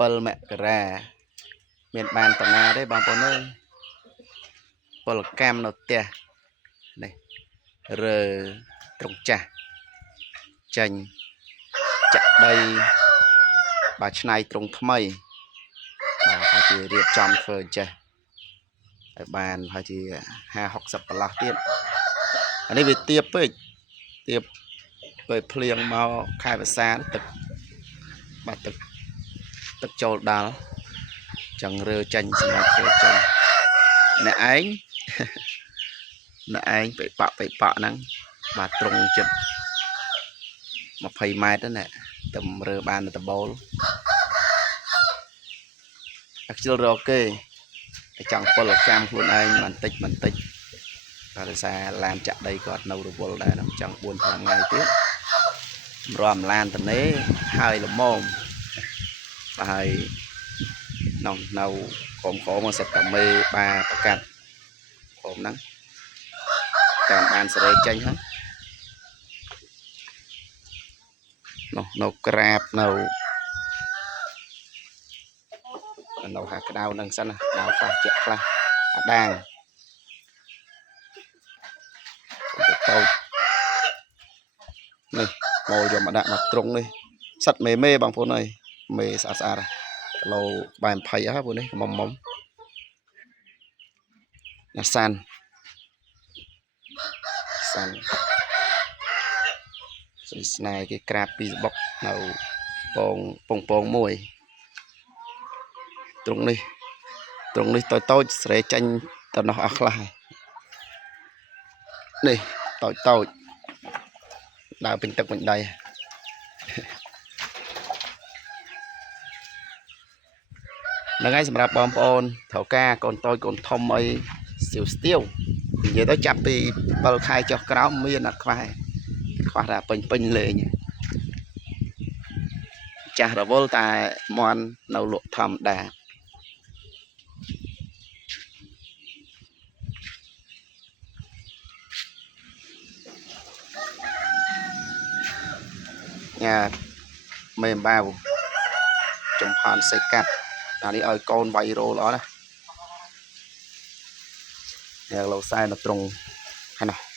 7 មករាមានបានតាណាទេបងប្អូនអើយពលកម្មនៅផ្ទះនេះរើត្រង់ចាស់ចាញ់ចាក់ដីបាទឆ្នៃត្រង់ថ្មីបាទហើយជារៀបចំធ្វើចេះឲ្យបានហើយជា50-60កន្លះទៀតអានេះវាទៀបពេកទៀបពេលភ្លៀងមកខែវស្សាទឹកបាទទឹកចូលដល់ចឹងរើចាញ់សម្រាប់ធ្វើចាញ់អ្នកឯងបេប៉ាក់ហ្នឹងបាទត្រង់ចិត្ត20 ម៉ែត្រណាតែរើបានដបូលអខ្ជិលរកគេចង់ពលកម្មខ្លួនឯងបន្តិចតែដោយសារឡានចាក់ដីគាត់នៅរវល់ដែរចង់ 4-5 ថ្ងៃទៀតរំឡានតនេហើយល្មមហើយនៅក្រុមមកសិតតាមេបាប្រកាសក្រុមហ្នឹងតាមបានសេរីចេញហ្នឹងនៅក្រាបនៅហាក្តៅហ្នឹងសិនណាដល់ខ្លះជាក់ខ្លះអាដាងតូចនេះមកយកមកដាក់មកត្រង់នេះសិតមេបងប្អូនអើយមេស្អាតគីឡូបែ20ហ៎ពួកនេះមុំណាសាន់ស្នេហ៍គេក្រាបពីស្បុកនៅពងមួយត្រង់នេះតូចស្រែចាញ់តំណោះអស់ខ្លះនេះតូចដើរពេញទឹកពេញដីហ្នឹងហើយសម្រាប់បងប្អូនត្រូវការកូនតូចកូនធំអីស្ទាវនិយាយទៅចាប់ពី7 ខែចុះក្រោមមានអត់ខ្វះតែពេញលេងចាស់រវល់តែមន់នៅលក់ធម្មតាញ៉ាមេអំបាវចំផានសេកាត់អានេះឲ្យកូនវាយរោល្អណាស់អ្នកលោខ្សែនៅត្រង់ហ្នឹង